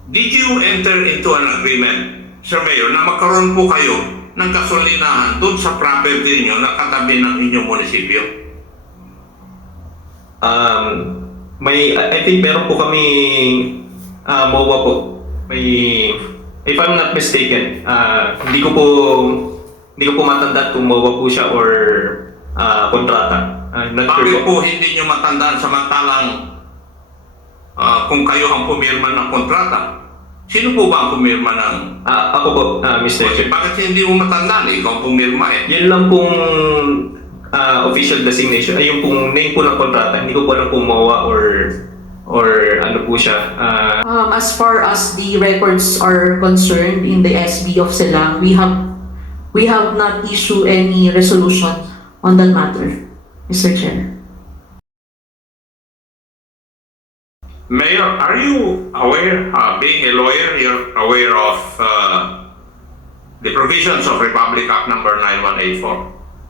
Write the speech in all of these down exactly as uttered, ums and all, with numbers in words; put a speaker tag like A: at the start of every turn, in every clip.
A: Did you enter into an agreement, Sir Mayor, na magkaroon po kayo ng kasulinahan doon sa property niyo na katabi ng inyong munisipyo?
B: Um, may, I think meron po kami uh, M O A po. May, if I'm not mistaken, uh, hindi ko po hindi ko po matandaan kung M O A po siya or uh, kontrata. I'm not
A: Bakit
B: sure po.
A: po hindi niyo matandaan samantalang uh, kung kayo ang pumirma ng kontrata? Sino po ba ang pumirma ng...
B: Ah, ako po, uh, mister
A: Kasi
B: Chair.
A: bakit hindi mo matandaan? Ikaw ang pumirma eh.
B: Yan lang pong uh, official designation, ay yung pong name po ng kontrata. Hindi ko po alam kung M O A or or ano po siya. Uh,
C: Um, as far as the records are concerned in the S B of Silang, we have we have not issued any resolution on that matter, Mister Chair.
A: Mayor, are you aware, uh, being a lawyer, you're aware of uh, the provisions of Republic Act number nine one eight four?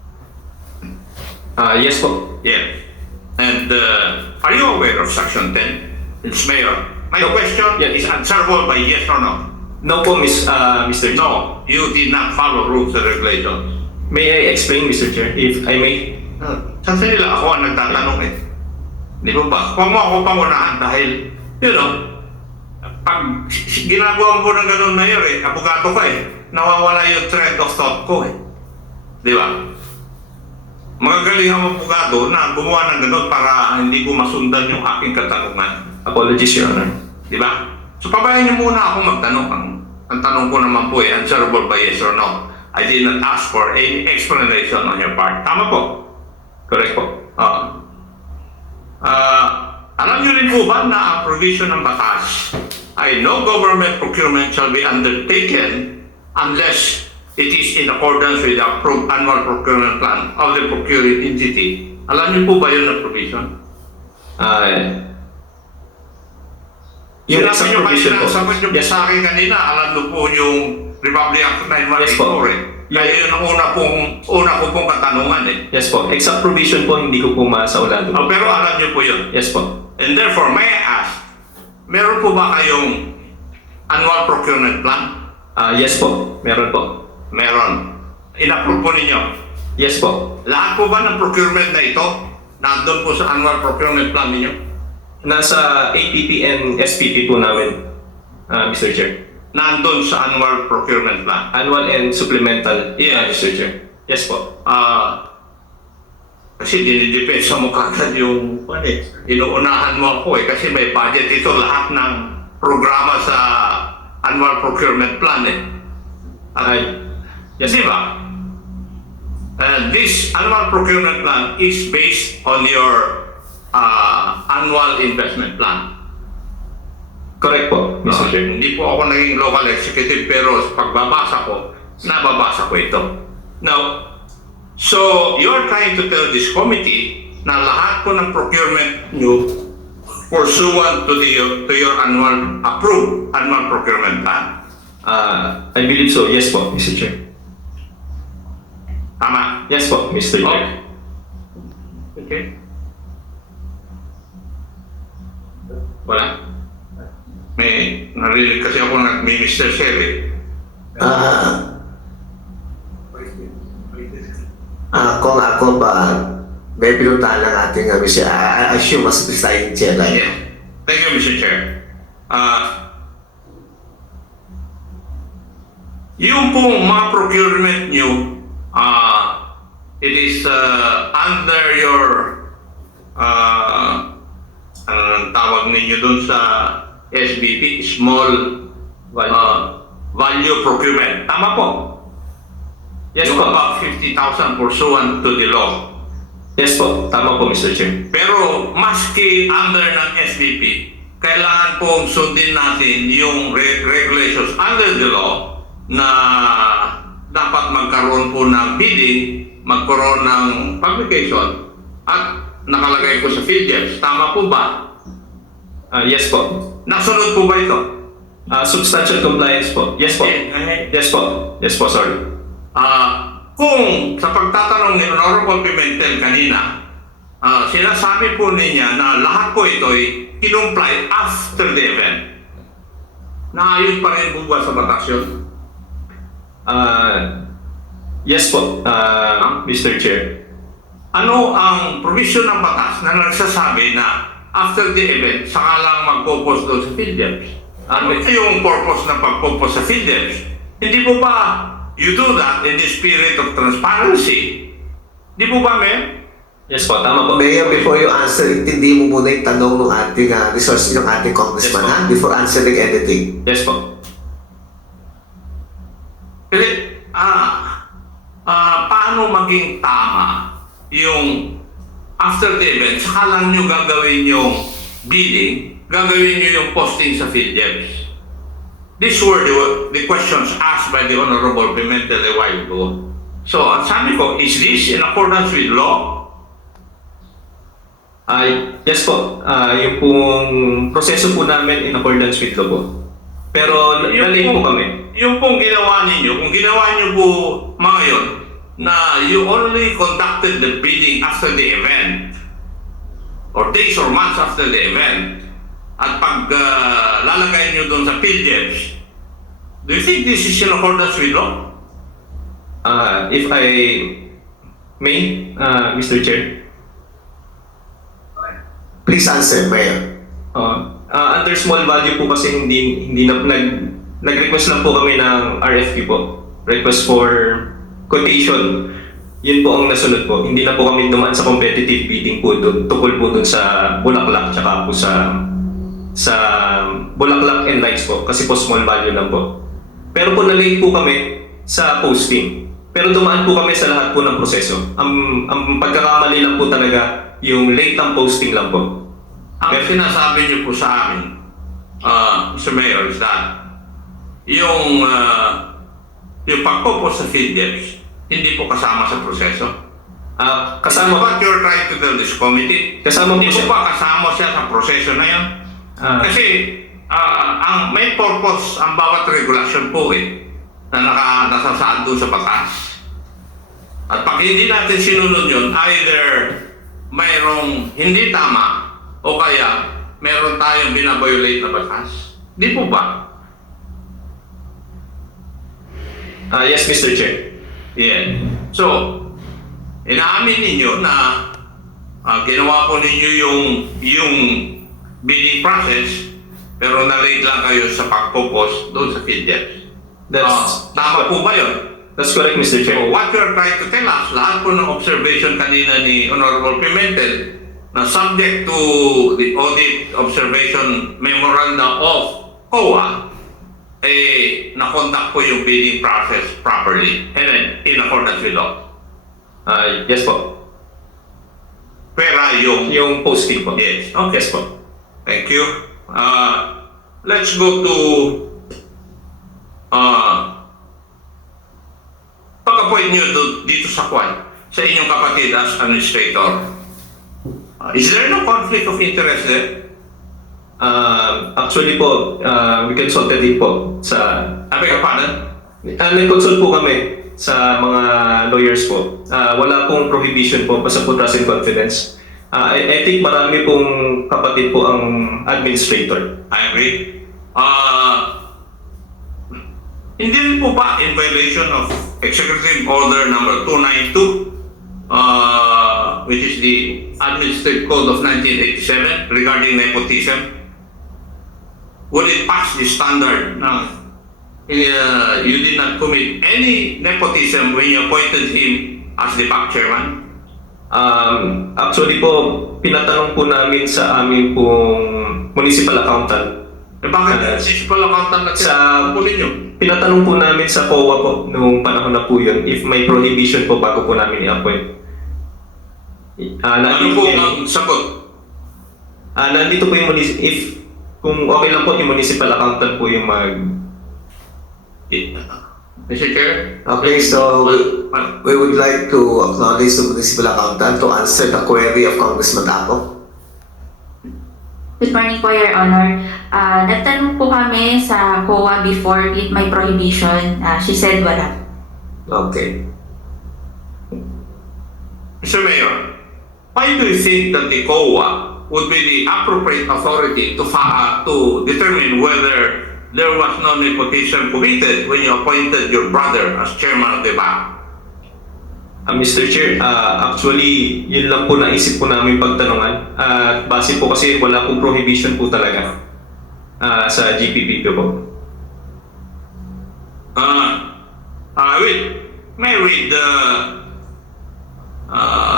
B: uh, yes po.
A: Yeah. And uh, are you aware of Section ten? It's Mayor. My
B: No.
A: question
B: Yeah.
A: is answerable by yes or no.
B: No po, Miss, uh, mister Chair.
A: No, you did not follow rules and regulations.
B: May I explain, mister Chair, if I may?
A: Uh, sa kanila ako ang nagtatanong eh. Di ba ba? Huwag mo ako pangunahan dahil, you know, pag s- ginagawa mo ng ganun na yun eh, abogado ka eh, nawawala yung thread of thought ko eh. Di ba? Magagaling ang abogado na gumawa ng ganun para hindi ko masundan yung aking katanungan.
B: Apologies, Your Honor.
A: Di ba? So pabayan niyo muna ako magtanong. Ang, ang tanong ko naman po eh, answerable by yes or no. I did not ask for any explanation on your part. Tama po?
B: Correct po.
A: Ah. Ah, alam niyo rin po ba na ang provision ng batas ay no government procurement shall be undertaken unless it is in accordance with the approved annual procurement plan of the procuring entity. Alam niyo po ba yun ang provision?
B: Uh, yung
A: Sinabi
B: exact
A: niyo
B: provision
A: kanina,
B: po.
A: sabi niyo
B: Yes,
A: sa akin kanina, alam niyo po yung Republic Act nine one eight four eh. Kaya yun ang una pong, una ko pong katanungan eh.
B: yes po. Exact provision po, hindi ko po masaulado.
A: Oh, pero alam niyo po yun.
B: Yes po.
A: And therefore, may I ask, meron po ba kayong annual procurement plan?
B: Uh, yes po. Meron po.
A: Meron. In-approve po ninyo.
B: Yes po.
A: Lahat po ba ng procurement na ito, nandun po sa annual procurement plan ninyo?
B: Nasa A P P and S P P po namin, uh, mister Chair.
A: Nandun sa annual procurement plan.
B: Annual and supplemental,
A: Yes.
B: uh, mister Chair. Yes po.
A: Ah, kasi dinidepensa mo kagad yung, ano eh, inuunahan mo ako eh, kasi may budget ito lahat ng programa sa annual procurement plan eh.
B: Ay, yes
A: Di
B: po.
A: ba? Uh, this annual procurement plan is based on your uh, annual investment plan.
B: Correct po, mister
A: Uh,
B: Chair.
A: hindi po ako naging local executive pero sa pagbabasa ko, nababasa ko ito. Now, so you're trying to tell this committee na lahat po ng procurement nyo pursuant to, the, to your annual approved annual procurement plan.
B: Uh, I believe so. Yes po, mister Chair.
A: Tama?
B: Yes po, mister Chair.
A: Okay. Okay. Wala? May narinig kasi ako nag may mister Sherry.
D: Ah, ah, kung ako ba, may pinuntahan ng ating uh, Mister I assume mas presiding chair na yun.
A: Yeah. Thank you, Mister Chair. Uh, yung pong mga procurement nyo, uh, it is uh, under your, uh, ano nang tawag ninyo dun sa S B P, Small uh, Value Procurement. Tama po?
B: Yes
A: Yung
B: po.
A: about fifty thousand pursuant to the law.
B: Yes po. Tama po, mister Chair.
A: Pero maski under ng S B P, kailangan pong sundin natin yung re- regulations under the law na dapat magkaroon po ng bidding, magkaroon ng publication, at nakalagay po sa PhilJets. Tama po ba?
B: Uh, yes po.
A: Nasunod po ba ito?
B: Uh, substantial compliance po. Yes po.
A: Eh,
B: Yes po. Yes po, sorry.
A: Ah, kung sa pagtatanong ni Honorable Pimentel kanina, ah, sinasabi po niya na lahat po ito ay kinumply after the event. Naayos pa rin po ba sa batas yun?
B: Ah, yes po, ah, Mister Chair.
A: Ano ang provision ng batas na nagsasabi na after the event, saka lang magpo-post doon sa PhilDeps? Ano yung purpose ng pagpo-post sa PhilDeps? Hindi po ba you do that in the spirit of transparency? Di po ba, Ma'am?
B: Yes po, tama po.
D: Mayor, before you answer, intindi mo muna yung tanong ng ating uh, resource ng ating congressman,
B: Yes,
D: ha? Before answering anything.
B: Yes po.
A: Kasi, ah, ah, paano maging tama yung after the event, saka lang nyo gagawin yung bidding, gagawin nyo yung posting sa PhilDeps? These were the, the questions asked by the Honorable Pimentel a while ago. So, ang sabi ko, is this in accordance with law?
B: Ay, yes po. Ah, yung pong proseso po namin in accordance with law po. Pero nalate po kami.
A: Yung pong ginawa ninyo, kung ginawa nyo po mga yun, na you only conducted the bidding after the event, or days or months after the event, at pag uh, lalagay nyo doon sa PhilDeps, do you think this is in accordance with law?
B: Ah, if I may, ah, Mister Chair.
D: Please answer, Mayor.
B: Uh, uh, under small value po kasi hindi hindi na nag nag-request lang po kami ng R F Q po. Request for quotation. Yun po ang nasunod po. Hindi na po kami dumaan sa competitive bidding po doon. Tukol po doon sa Bulaklak tsaka po sa sa Bulaklak and Lights po kasi po small value lang po. Pero po nalate po kami sa posting. Pero dumaan po kami sa lahat po ng proseso. Ang ang pagkakamali lang po talaga yung late ang posting lang po.
A: Ang sinasabi niyo po sa amin, uh, Mister Mayor, is that yung, uh, yung pagpo-post sa PhilDeps, hindi po kasama sa proseso.
B: Ah,
A: Kasama
B: kasama
A: what you're trying to tell this committee?
B: Kasama
A: Hindi
B: po
A: po
B: siya.
A: ba kasama siya sa proseso na yan?
B: Ah,
A: Kasi ah, ang main purpose ang bawat regulasyon po eh, na naka, nasasaad doon sa batas. At pag hindi natin sinunod yun, either mayroong hindi tama o kaya meron tayong binabiolate na batas. Di po ba?
B: ah, yes, Mister Chair.
A: Yeah. So, inaamin ninyo na ah, ginawa po ninyo yung yung bidding process pero na-late lang kayo sa pagpo-post doon sa PhilDeps.
B: That's
A: Ah, tama po ba yun?
B: That's correct, Mister Chair.
A: So, what you're trying to tell us, lahat po ng observation kanina ni Honorable Pimentel na subject to the audit observation memoranda of C O A, eh, na-conduct po yung bidding process properly and in accordance with law.
B: Ah, yes po.
A: Pera yung...
B: Yung posting po.
A: Yes, okay.
B: Yes po.
A: Thank you. Uh, let's go to... Uh, pag-appoint nyo do- dito sa Kwan, sa inyong kapatid as administrator. Uh, is there no conflict of interest there?
B: Ah, actually po, ah, we consulted din po sa...
A: I beg your pardon?
B: Ah, nag-consult po kami sa mga lawyers po. Ah, wala pong prohibition po basta po trust and confidence. Ah, I, I think marami pong kapatid po ang administrator.
A: I agree. Uh, hindi rin po ba in violation of Executive Order number two ninety-two, uh, which is the Administrative Code of nineteen eighty-seven regarding nepotism? Would it pass the standard na uh, you did not commit any nepotism when you appointed him as the bank chairman?
B: Um, actually po, pinatanong po namin sa aming pong municipal accountant.
A: Eh bakit
B: Uh,
A: municipal accountant na
B: sa-
A: po ninyo?
B: Pinatanong po namin sa C O A po noong panahon na po yun if may prohibition po bago po namin i-appoint. Ah, na,
A: Ano po ang sagot?
B: Ah, nandito po yung munis- if kung okay lang po yung municipal accountant po yung mag
A: Mister Chair?
D: Okay, so we,
A: Well,
D: we would like to acknowledge the municipal accountant to answer the query of Congressman Daco.
E: Good morning po, Your Honor. Ah, nagtanong po kami sa C O A before with my prohibition. Ah, she said wala.
D: Okay.
A: Mister Mayor, why do you think that the C O A would be the appropriate authority to fa- uh, to determine whether there was no nepotism committed when you appointed your brother as chairman of the bank?
B: Ah, Mister Chair, ah, actually, yun lang po naisip po namin pagtanungan. At base po kasi wala pong prohibition po talaga ah, sa G P P P po.
A: Uh, uh, wait, may I read the uh,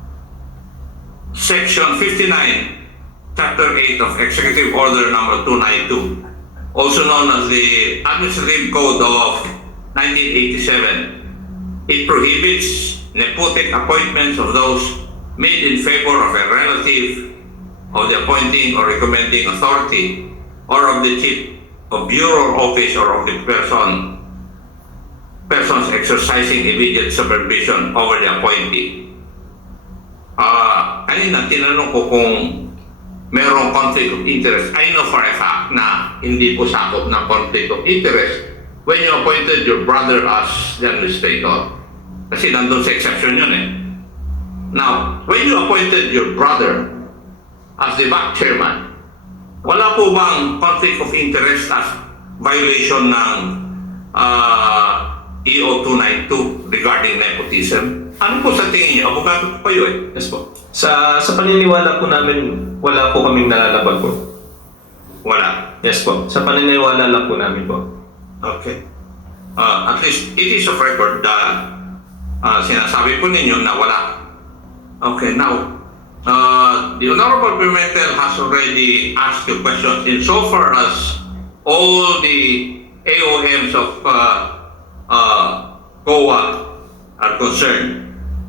A: section fifty-nine, chapter eight of Executive Order number two ninety-two, also known as the Administrative Code of nineteen eighty-seven. It prohibits nepotic appointments of those made in favor of a relative of the appointing or recommending authority or of the chief of bureau or office or of the person persons exercising immediate supervision over the appointee. Ah, kanina tinanong ko kung merong conflict of interest. I know for a fact na hindi po sakop ng conflict of interest when you appointed your brother as the administrator. Kasi nandun sa exception yun eh. Now, when you appointed your brother as the bank chairman, wala po bang conflict of interest as violation ng uh, E O two ninety-two regarding nepotism? Ano po sa tingin niyo? Abogado po kayo eh.
B: Yes po. Sa sa paniniwala po namin, wala po kaming nalalabag po.
A: Wala.
B: Yes po. Sa paniniwala lang po namin po.
A: Okay. Uh, at least it is of record na uh, sinasabi po ninyo na wala. Okay, now, uh, the Honorable Pimentel has already asked you questions insofar as all the A O Ms of uh, uh, C O A are concerned.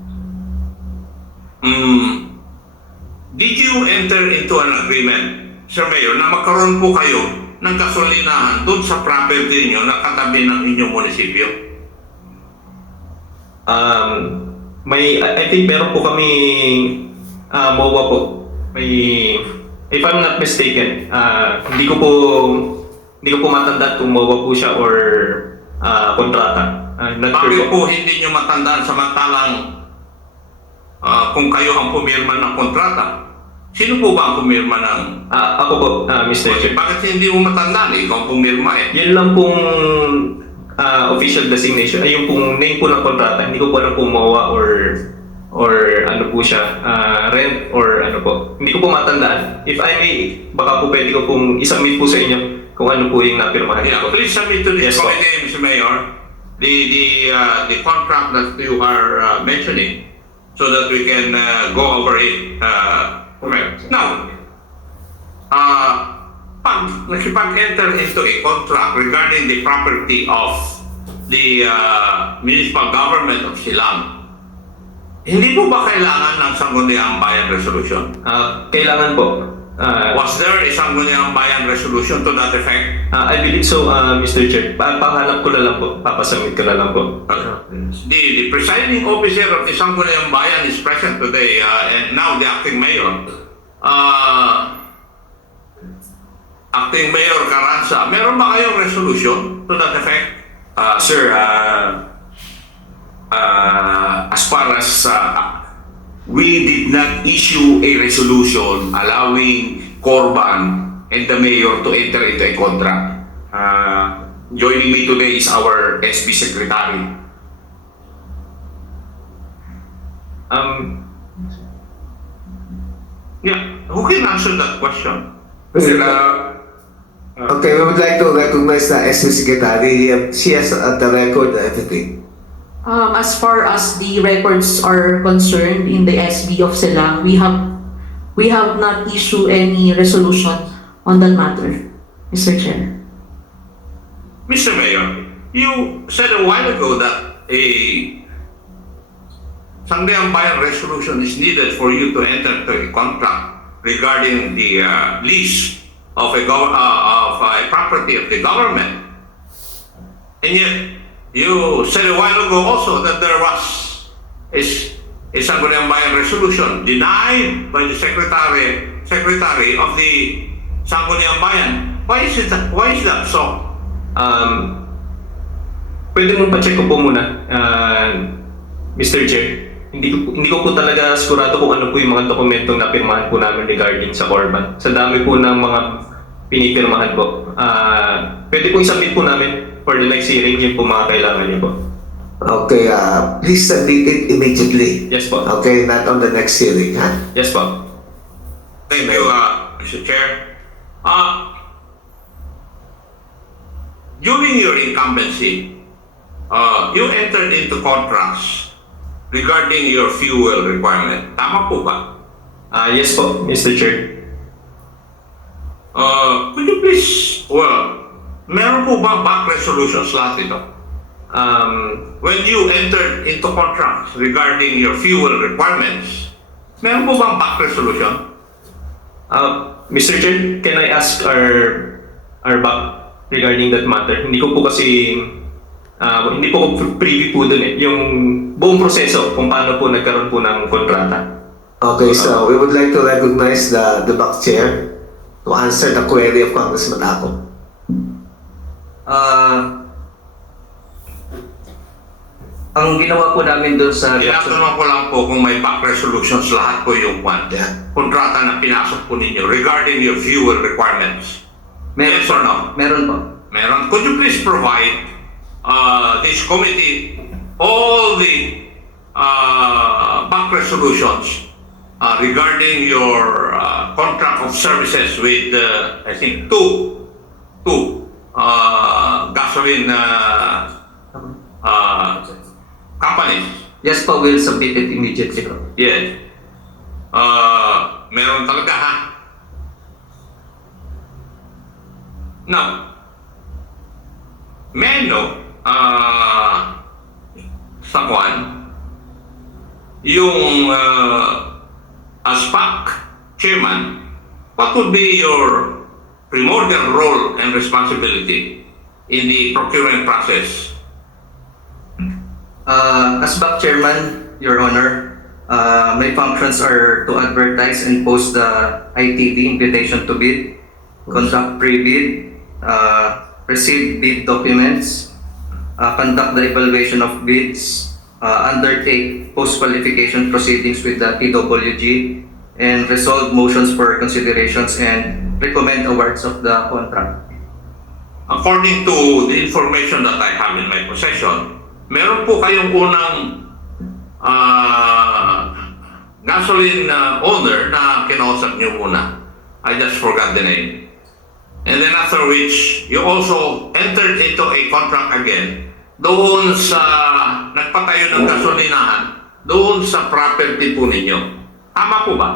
A: Mm, did you enter into an agreement, Sir Mayor, na magkaroon po kayo ng kasulinahan doon sa property niyo na katabi ng inyong munisipyo?
B: Um, may, I I think meron po kami uh, M O A po. May, if I'm not mistaken, uh, hindi ko po, hindi ko po matandaan kung M O A po siya or uh, kontrata. I'm not
A: Bakit
B: sure
A: po hindi niyo matandaan samantalang uh, kung kayo ang pumirma ng kontrata? Sino po ba ang pumirma ng...
B: Ah, ako po, uh, Mister Chair.
A: Bakit hindi mo matandaan? Eh, ikaw ang pumirma eh.
B: Yan lang pong ah, official designation, ay yung pong name po ng kontrata. Hindi ko po alam kung M O A or or ano po siya, ah, rent or ano po. Hindi ko po matandaan. If I may, baka po pwede ko pong isubmit po sa inyo kung ano po yung napirmahan
A: Yeah,
B: ko.
A: please submit to this
B: Yes, po.
A: committee, Mister Mayor, the the uh, the contract that you are uh, mentioning, so that we can uh, go over it. Uh, now, uh, pag nakipag-enter into a contract regarding the property of the uh, municipal government of Silang, hindi po ba kailangan ng Sangguniang Bayan Resolution?
B: Ah, kailangan po. Ah,
A: Was there a Sangguniang Bayan Resolution to that effect?
B: ah, I believe so, ah, Mister Chair. Pa Pahanap ko na lang po. Papasubmit ko na lang po.
A: The, the presiding officer of the Sangguniang Bayan is present today, uh, and now the acting mayor. Uh, acting Mayor Carranza, meron ba kayong resolution to that effect?
F: Uh, sir, uh, uh, as far as uh, we did not issue a resolution allowing Corban and the mayor to enter into a contract. Uh, joining me today is our S B secretary.
B: Um,
A: Yeah, who can answer that question?
F: Sir, uh,
D: Okay, we would like to recognize the S B Secretary. Uh, She has at the record everything.
C: Um, as far as the records are concerned in the S B of Silang, we have we have not issued any resolution on that matter, Mister Chair.
A: Mister Mayor, you said a while ago that a Sangguniang Bayan resolution is needed for you to enter into a contract regarding the uh, lease of a gov- uh, of a property of the government. And yet, you said a while ago also that there was a, s- a Sangguniang Bayan resolution denied by the secretary secretary of the Sangguniang Bayan. Why is it that, why is that so?
B: um, pwede mong pa-check ko po muna, uh, Mister Chair. Hindi ko, hindi ko po talaga sigurado kung ano po yung mga dokumentong napirmahan po namin regarding sa Corban. Sa dami po ng mga pinipirmahan po. Ah, pwede pong isubmit po namin for the next hearing yung po mga kailangan niyo po.
D: Okay, uh, please submit it immediately.
B: Yes po.
D: Okay, not on the next hearing, ha?
B: Yes po.
A: Thank you, uh, Mister Chair. Uh, during your incumbency, uh, you entered into contracts regarding your fuel requirement. Tama po ba?
B: Ah, yes po, Mister Chair.
A: Uh, could you please, well, meron po ba back resolutions lahat ito?
B: Um,
A: When you entered into contracts regarding your fuel requirements, meron po bang back resolution?
B: uh, Mister Chair, can I ask our our back regarding that matter? Hindi ko po kasi ah, hindi po ko privy po dun eh. Yung buong proseso kung paano po nagkaroon po ng kontrata.
D: Okay, so we would like to recognize the, the back chair to answer the query of Congressman Ako.
G: Ah, ang ginawa po namin doon sa
A: Tinatanong ko lang po kung may back resolutions lahat po yung one.
D: Yeah.
A: Kontrata na pinasok po ninyo regarding your fuel requirements.
G: meron
A: Yes or no?
G: meron po.
A: Meron. Could you please provide uh, this committee all the uh, back resolutions uh, regarding your uh, contract of services with, uh, I think, two, two uh, gasoline uh, uh, companies.
G: Yes po, we'll submit it immediately po.
A: Yes. Uh, meron talaga ha? Now, may I know, uh, someone, yung uh, as P A C chairman, what would be your primordial role and responsibility in the procurement process?
G: Uh, as back chairman, Your Honor, uh, my functions are to advertise and post the I T B, invitation to bid, conduct pre-bid, uh, receive bid documents, uh, conduct the evaluation of bids, uh, undertake post-qualification proceedings with the P W G, and resolve motions for considerations and recommend awards of the contract.
A: According to the information that I have in my possession, meron po kayong unang uh, gasoline uh, owner na kinausap niyo muna. I just forgot the name. And then after which, you also entered into a contract again doon sa nagpatayo ng gasolinahan, doon sa property po ninyo. Tama po ba?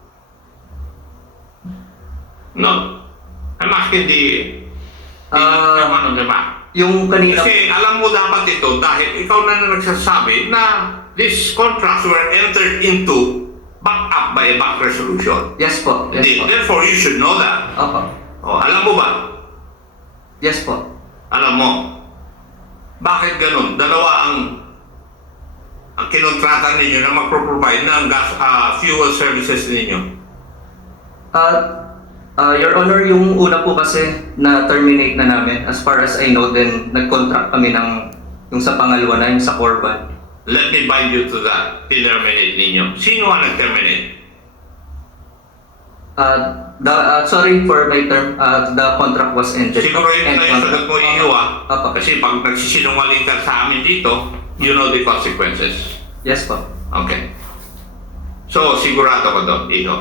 A: No. I'm asking the... the
G: Ah,
A: ano, di ba?
G: Yung kanina,
A: Kasi alam mo dapat ito dahil ikaw na na nagsasabi na these contracts were entered into backed up by a back resolution.
G: yes po, yes
A: Hindi.
G: po.
A: Therefore, you should know that.
G: Opo,
A: O, alam mo ba?
G: yes po.
A: Alam mo. Bakit ganun? Dalawa ang ang kinontrata ninyo na magpro-provide ng gas, ah, fuel services ninyo.
G: Uh, uh, Your Honor, yung una po kasi na terminate na namin, as far as I know, then nag-contract kami ng yung sa pangalawa na, yung sa Corban.
A: Let me bind you to that. Terminate ninyo. Sino ang nag-terminate?
G: Uh, the, uh, sorry for my term, uh, the contract was ended.
A: Siguro yun na yung sagot mo iyo ah.
G: Opo.
A: Kasi pag nagsisinungaling ka sa amin dito, you know the consequences.
G: Yes po.
A: Okay. So, sigurado ko doon, iyo.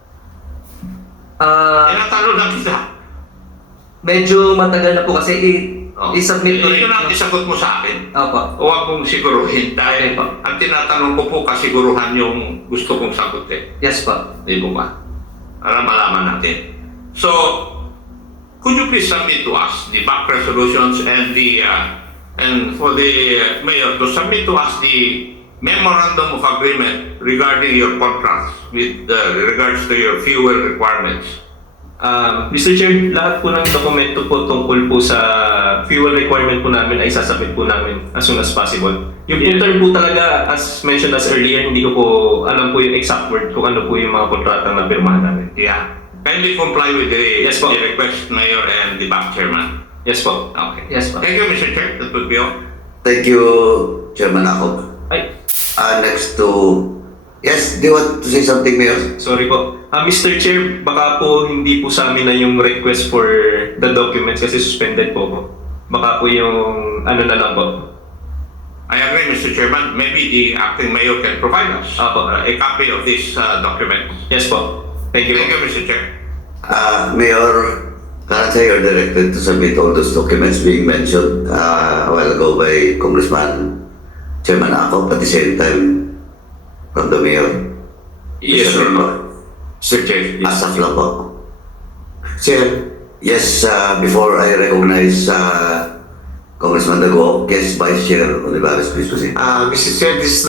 G: Uh,
A: Tinatanong lang kita.
G: medyo matagal na po kasi i-
A: Oh.
G: i-submit ko
A: Ito
G: rin.
A: na ang isagot mo sa akin.
G: Opo.
A: Huwag mong siguruhin dahil
G: Okay po.
A: ang tinatanong ko po kasiguruhan yung gusto kong sagutin.
G: Yes po.
A: Di ba ba? Para malaman natin. So, could you please submit to us the back resolutions and the uh, and for the uh, mayor to submit to us the memorandum of agreement regarding your contracts with uh, regards to your fuel requirements.
B: Um, Mister Chair, lahat po ng dokumento po tungkol po sa fuel requirement po namin ay sasabit po namin as soon as possible. Yung intern po talaga, as mentioned as earlier, hindi ko po alam po yung exact word kung ano po yung mga kontratang na pirmahan namin.
A: Yeah. Kindly comply with the,
B: Yes, po.
A: the request, Mayor and the back chairman.
B: Yes po.
A: Okay.
G: Yes po.
A: Thank you, Mister Chair. That would be all.
D: Thank you, Chairman Ako.
B: Ay,
D: Uh, next to Yes, do you want to say something, Mayor?
B: Sorry po. Ah, Mister Chair, baka po hindi po sa amin na yung request for the documents kasi suspended po po. Baka po yung ano na lang po.
A: I agree, Mister Chairman. Maybe the acting mayor can provide us
B: Apo.
A: uh, a copy of this uh, document.
B: Yes po. Thank you
A: Thank
B: po.
A: you, Mister Chair.
D: Uh, Mayor, Karacha, you're directed to submit all those documents being mentioned uh, a while ago by Congressman Chairman Akop at the same time from the Mayor.
F: Yes, Your Honor. Sir Chair. Yes.
D: Asaf lang po. Sir, yes, uh, before I recognize uh, Congressman Dago, yes, Vice Chair Olivares, please proceed.
H: Uh, Mister Chair, this